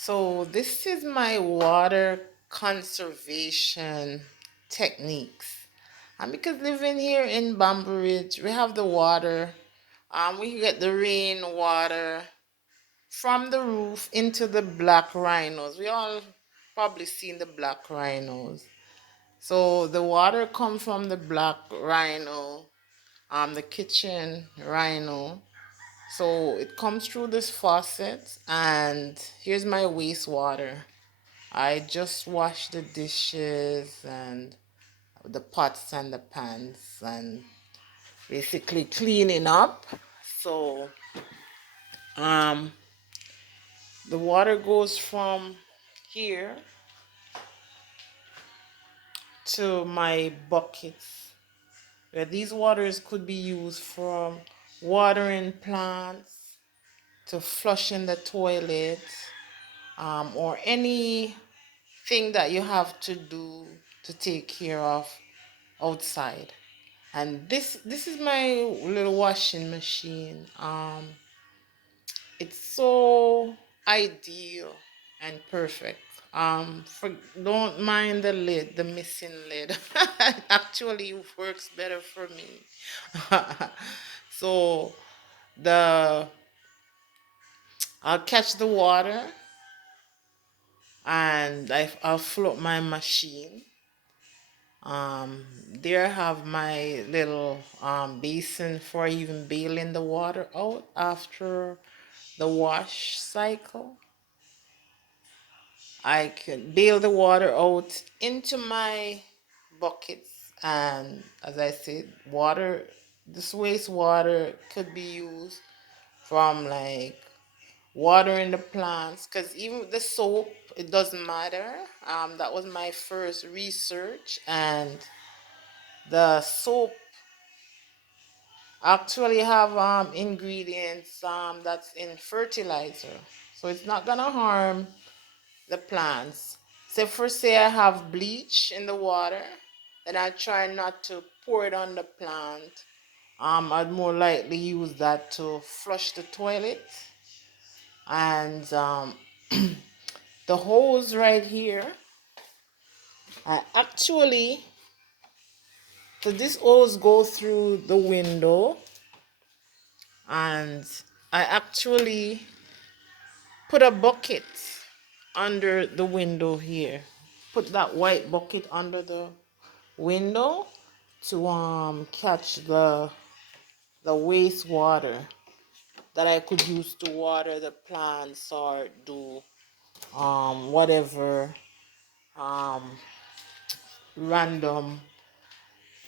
So this is my water conservation techniques. And because living here in Bamboo Ridge, we have the water. We get the rain water from the roof into the black rhinos. We all probably seen the black rhinos. So the water comes from the black rhino, the kitchen rhino. So it comes through this faucet, and here's my wastewater. I just wash the dishes and the pots and the pans and basically cleaning up. So um, the water goes from here to my buckets, where these waters could be used from watering plants to flushing the toilet, or anything that you have to do to take care of outside. And this is my little washing machine. It's so ideal and perfect. Don't mind the lid, the missing lid. It actually works better for me. So the I'll catch the water, and I'll float my machine. There I have my little basin for even bailing the water out after the wash cycle. I can bail the water out into my buckets, and as I said, water, this wastewater could be used from like watering the plants, because even with the soap, it doesn't matter. That was my first research, and the soap actually have ingredients that's in fertilizer, so it's not gonna harm the plants. So for say I have bleach in the water, then I try not to pour it on the plant. I'd more likely use that to flush the toilet. And the hose right here, I actually, so this hose goes through the window, and I actually put a bucket under the window here. Put that white bucket under the window to catch the wastewater that I could use to water the plants or do whatever um random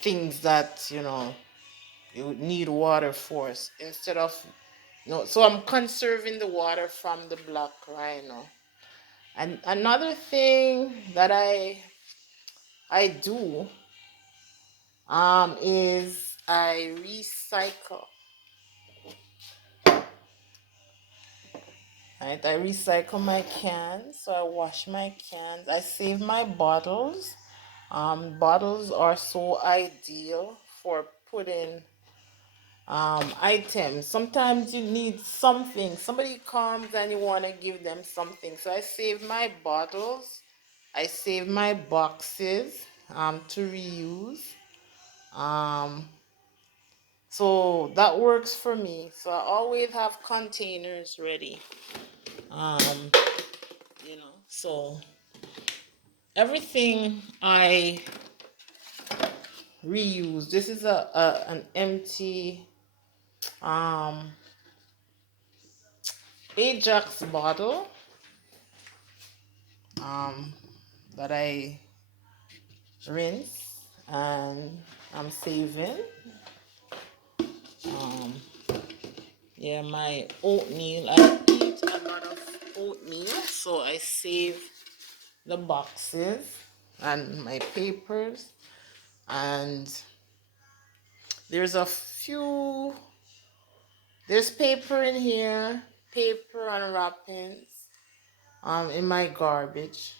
things that you would need water for, instead of so I'm conserving the water from the black rhino. And another thing that I do is I recycle. Right, I recycle my cans, so I wash my cans. I save my bottles. Bottles are so ideal for putting items. Sometimes you need something. Somebody comes and you want to give them something. So I save my bottles. I save my boxes to reuse. Um, so that works for me. So I always have containers ready. Um, so everything I reuse. This is an empty um Ajax bottle um that I rinse, and I'm saving um yeah, my oatmeal. I eat a lot of oatmeal, so I save the boxes and my papers. And there's a few there's paper in here, paper and wrappings in my garbage.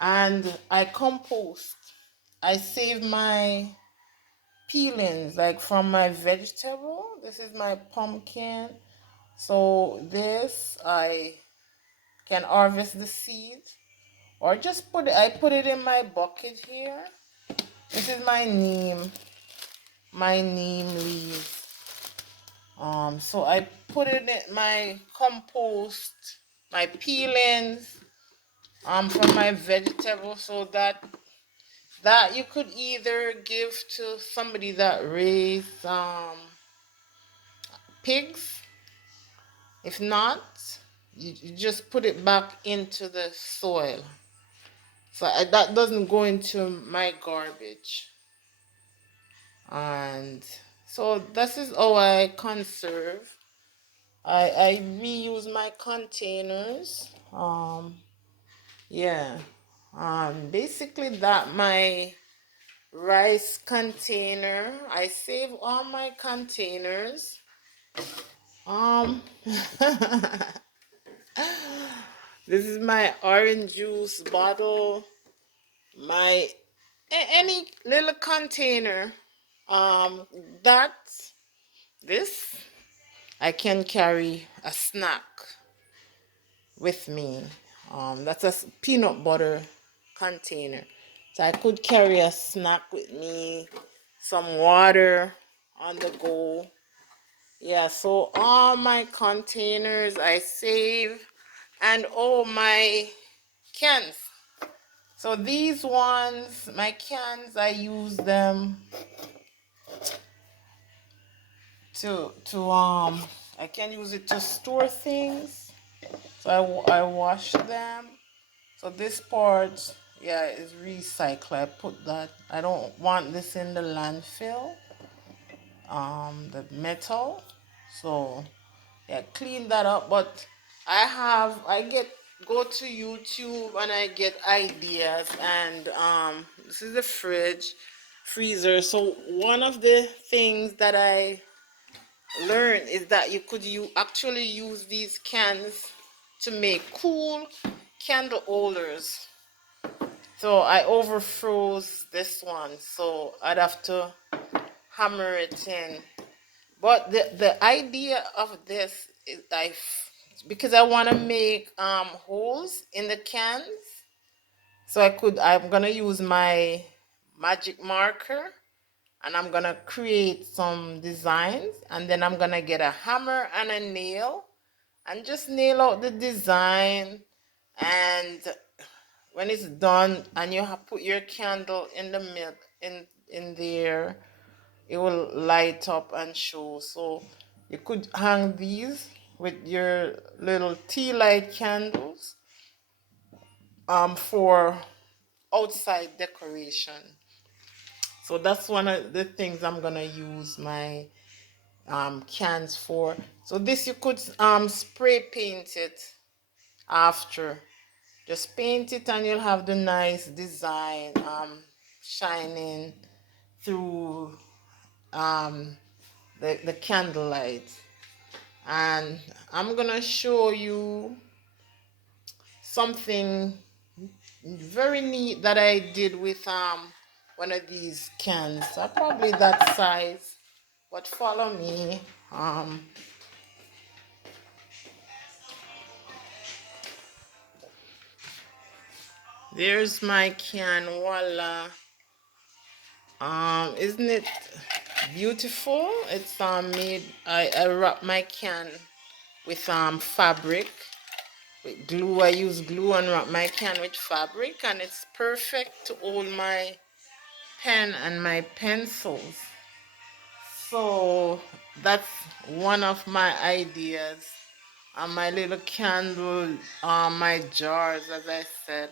And I compost. I save my peelings like from my vegetable. This is my pumpkin. So this I can harvest the seeds or just I put it in my bucket here. This is my neem leaves. So I put it in my compost, my peelings, from my vegetables, so that you could either give to somebody that raise pigs. If not, you just put it back into the soil. So that doesn't go into my garbage. And so this is how I conserve. I reuse my containers. Yeah. Basically that my rice container. I save all my containers. This is my orange juice bottle. My any little container. That this I can carry a snack with me. That's a peanut butter container. So I could carry a snack with me, some water on the go. Yeah, so all my containers I save and all my cans. So these ones, my cans, I use them to I can use it to store things. So I wash them. So this part, yeah, is recycle. I put that. I don't want this in the landfill. The metal. So yeah, clean that up. But I get go to YouTube and I get ideas. And this is the freezer. So one of the things that I learned is that you actually use these cans to make cool candle holders. So I overfroze this one, so I'd have to hammer it in. But the idea of this is because I want to make holes in the cans, so I'm gonna use my magic marker and I'm gonna create some designs, and then I'm gonna get a hammer and a nail and just nail out the design. And when it's done and you have put your candle in the mid in there, it will light up and show. So you could hang these with your little tea light candles for outside decoration. So that's one of the things I'm gonna use my cans for. So this you could spray paint it after. Just paint it and you'll have the nice design shining through um, the candlelight. And I'm gonna show you something very neat that I did with one of these cans. Probably that size, but follow me. There's my can, voila. Isn't it beautiful? It's made. I wrap my can with fabric, with glue. I use glue and wrap my can with fabric, and it's perfect to hold my pen and my pencils. So that's one of my ideas. My little candle, my jars, as I said.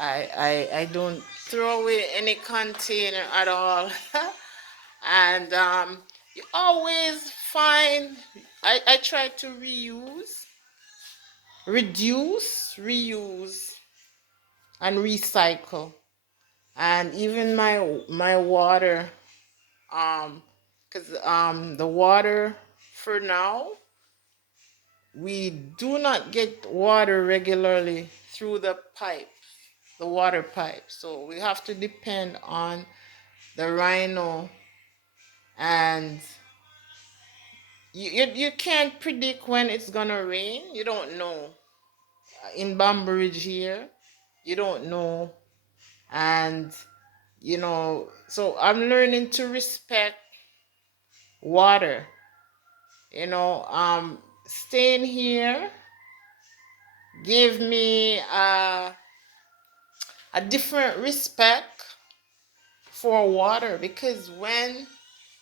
I don't throw away any container at all. And you always find, I try to reduce, and recycle. And even my water, because the water for now, we do not get water regularly through the water pipe. So we have to depend on the rhino and You can't predict when it's gonna rain. You don't know. In Bambridge here, you don't know. And so I'm learning to respect water. Staying here gave me a different respect for water, because when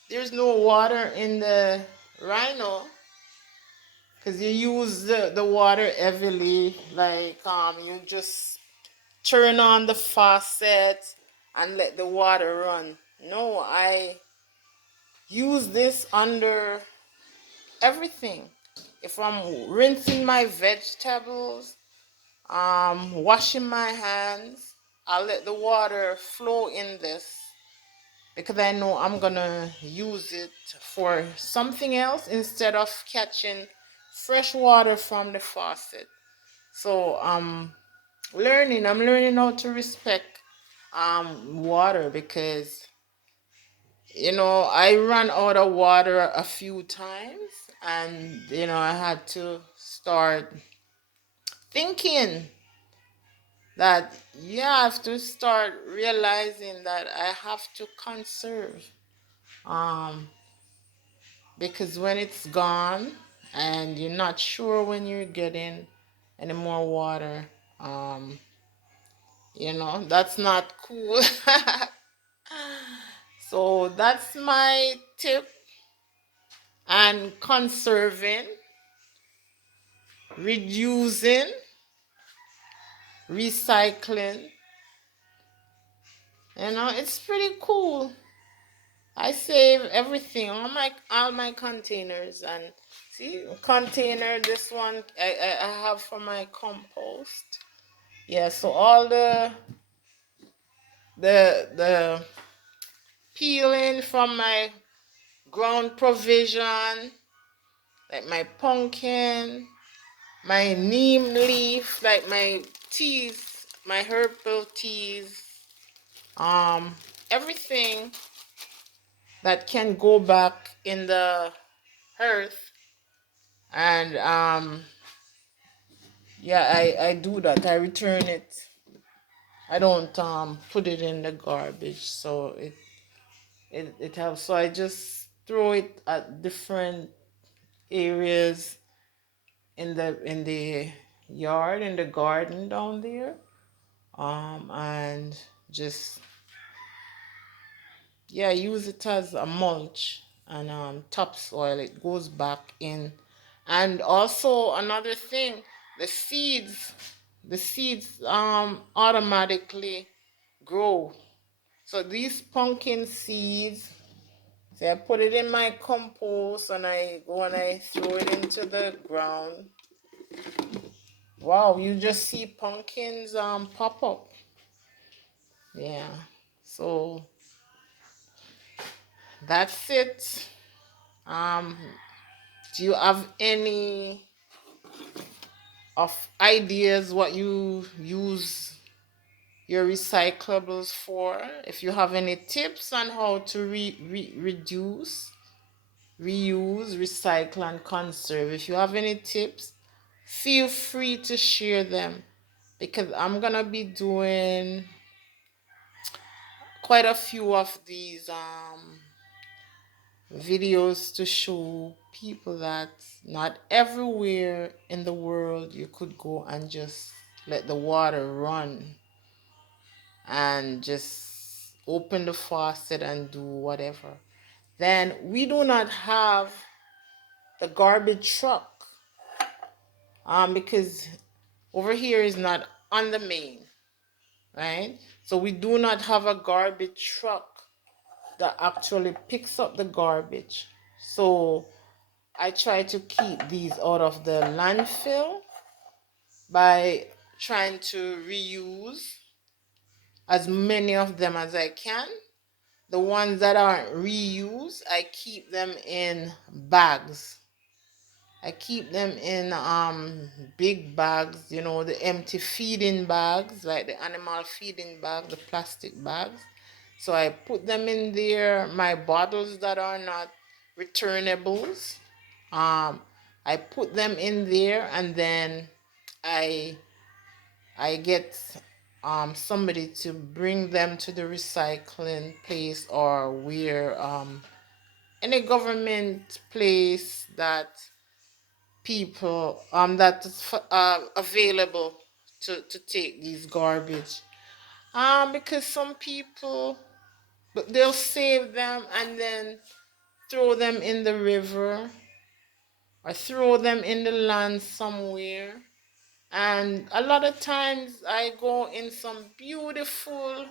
there's no water in the rhino, because you use the water heavily, like you just turn on the faucet and let the water run. No, I use this under everything. If I'm rinsing my vegetables, washing my hands, I'll let the water flow in this, because I know I'm gonna use it for something else instead of catching fresh water from the faucet. So I'm learning how to respect water, because I ran out of water a few times, and I had to start thinking that, yeah, I have to start realizing that I have to conserve, um because when it's gone and you're not sure when you're getting any more water, um that's not cool. So that's my tip. And conserving, reducing, recycling, it's pretty cool. I save everything, all my containers. And see, container, this one I have for my compost. Yeah, so all the peeling from my ground provision, like my pumpkin, my neem leaf, like my teas, my herbal teas, um, everything that can go back in the earth. And yeah, I do that. I return it. I don't put it in the garbage, so it helps. So I just throw it at different areas in the yard, in the garden down there, and just, yeah, use it as a mulch and topsoil. It goes back in. And also another thing, the seeds, automatically grow. So these pumpkin seeds, say I put it in my compost and I go and I throw it into the ground. Wow, you just see pumpkins pop up. Yeah. So that's it. Um, do you have any of ideas what you use your recyclables for? If you have any tips on how to reduce, reuse, recycle, and conserve, if you have any tips, feel free to share them, because I'm gonna be doing quite a few of these videos to show people that not everywhere in the world you could go and just let the water run and just open the faucet and do whatever. Then we do not have the garbage truck, because over here is not on the main, right? So we do not have a garbage truck that actually picks up the garbage. So I try to keep these out of the landfill by trying to reuse as many of them as I can. The ones that aren't reused, I keep them in bags. I keep them in big bags, the empty feeding bags, like the animal feeding bags, the plastic bags. So I put them in there. My bottles that are not returnables, Um, I put them in there, and then I I get somebody to bring them to the recycling place, or where any government place that people that's available to take these garbage. Because some people, but they'll save them and then throw them in the river, or throw them in the land somewhere. And a lot of times I go in some beautiful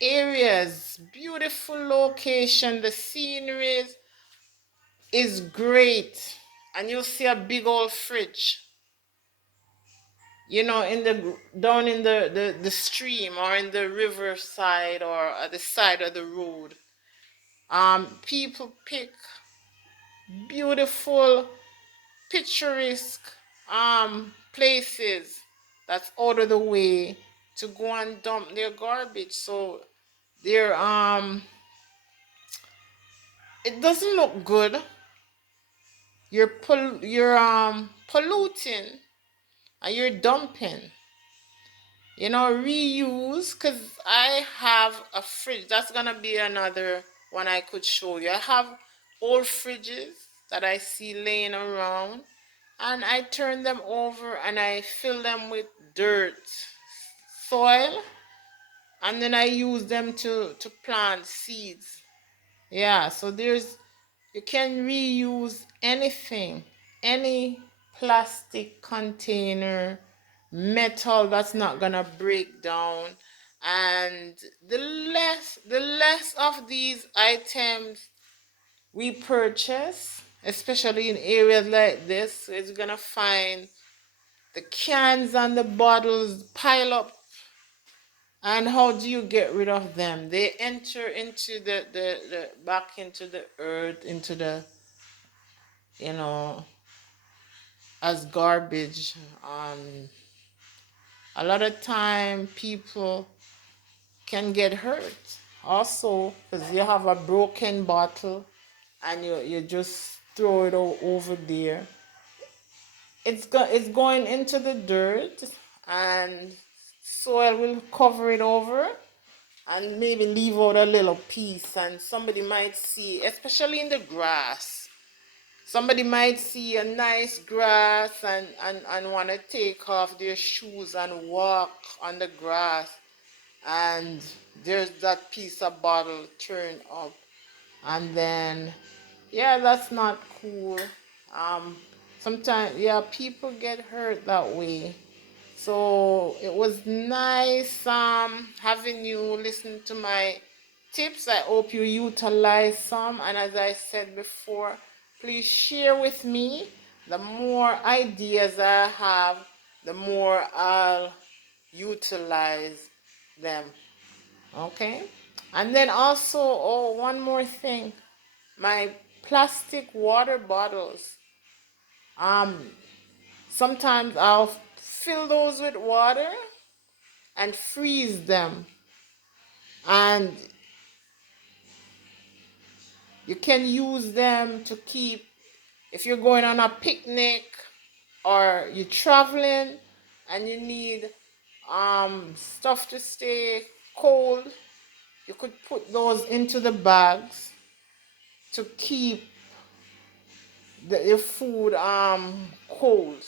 areas, beautiful location. The scenery is great, and you'll see a big old fridge, in the down in the stream, or in the riverside, or at the side of the road. People pick beautiful, picturesque places that's out of the way to go and dump their garbage. So they're it doesn't look good. You're polluting, and you're dumping. Reuse, because I have a fridge. That's gonna be another one I could show you. I have old fridges that I see laying around, and I turn them over and I fill them with dirt, soil, and then I use them to plant seeds. Yeah, so you can reuse anything, any plastic container, metal that's not gonna break down. And the less of these items we purchase, especially in areas like this, it's gonna find the cans and the bottles pile up. And how do you get rid of them? They enter into the back into the earth, into the, you know, as garbage. A lot of time people can get hurt also, because you have a broken bottle and you just throw it over there. It's going into the dirt, and soil will cover it over, and maybe leave out a little piece, and somebody might see, especially in the grass, somebody might see a nice grass, and want to take off their shoes and walk on the grass, and there's that piece of bottle turned up, and then, yeah, that's not cool. um Sometimes, yeah, people get hurt that way. So it was nice having you listen to my tips. I hope you utilize some. And as I said before, please share with me. The more ideas I have, the more I'll utilize them. Okay? And then also, oh, one more thing. My plastic water bottles. Um, Sometimes I'll fill those with water and freeze them. And you can use them to keep, if you're going on a picnic, or you're traveling and you need stuff to stay cold, you could put those into the bags to keep your food cold.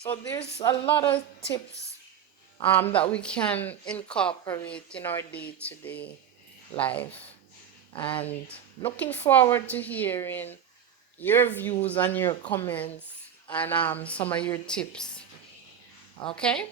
So there's a lot of tips that we can incorporate in our day-to-day life. And looking forward to hearing your views and your comments, and some of your tips. Okay?